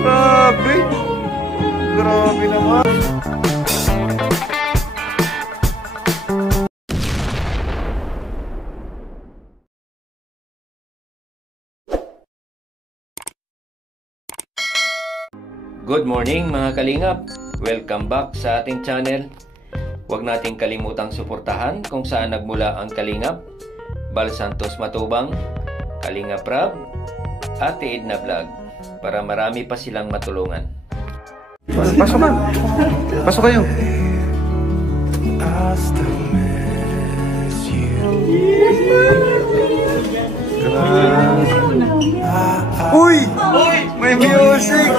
Grabe! Grabe naman! Good morning mga kalingap! Welcome back sa ating channel. Huwag nating kalimutang suportahan kung saan nagmula ang Kalingap, Bal Santos Matubang, Kalingap Rab, Ate Edna Vlog para marami pa silang matulungan. Pasok na! Pasok kayo! Uy! May music!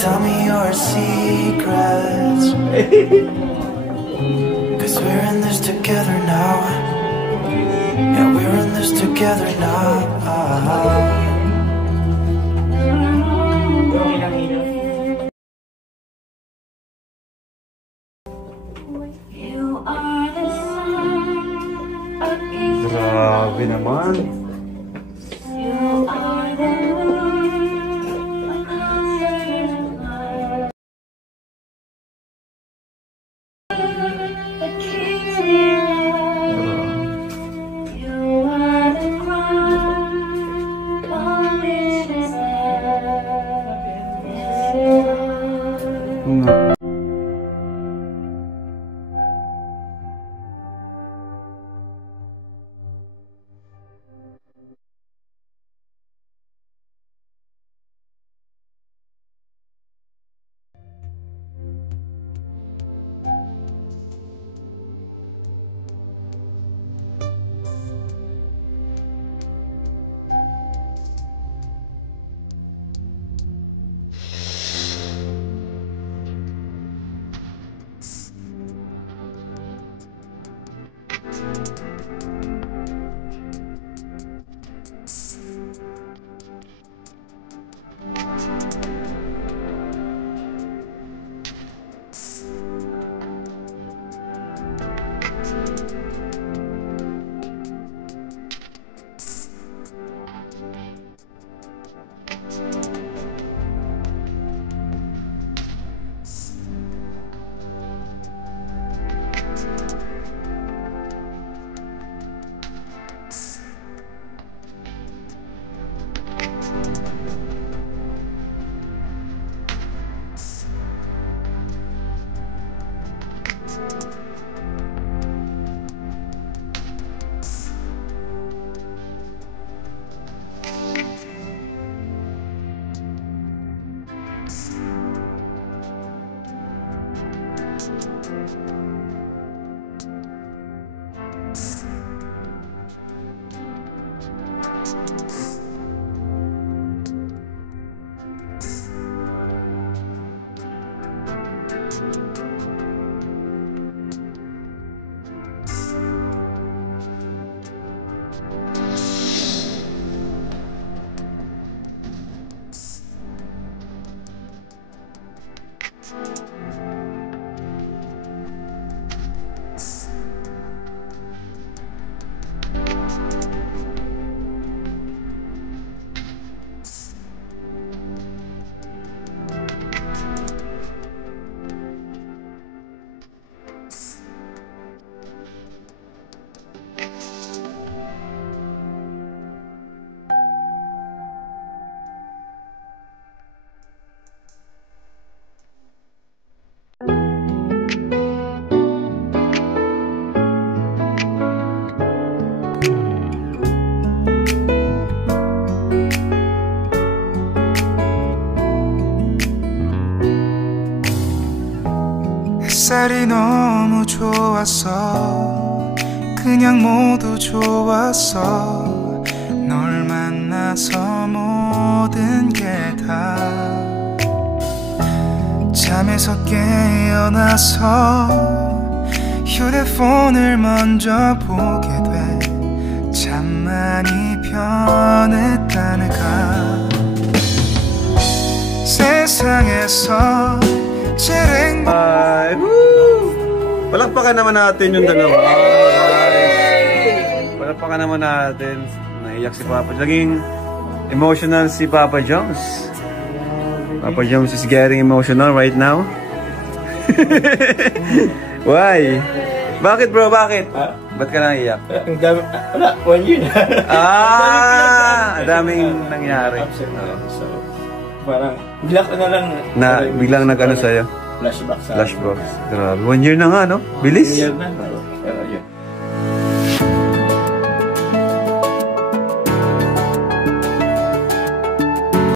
Tell me your secrets, 'cause we're in this together now. Yeah, we're in this together now. Grabe naman! 햇살이 너무 좋았어. 그냥 모두 좋았어. 널 만나서 모든 게 다 잠에서 깨어나서 휴대폰을 먼저 보게 돼. 참 많이 변했다는가. 세상에서 제일 Palakpakan naman natin yung dalawa. Palakpakan naman natin. Naiyak si Papa. Laging Emotional si Papa Jones. Papa Jones is getting emotional right now. Why? Bakit bro? Bakit? Ba't ka naiyak? Ang dami, wala, 1 year na. Ang daming nangyari. So, parang, bigla ko na lang. Biglang nag-ano sa'yo? Flashback sa Flashback. Grabe. 1 year na nga, no? Bilis? 1 year na.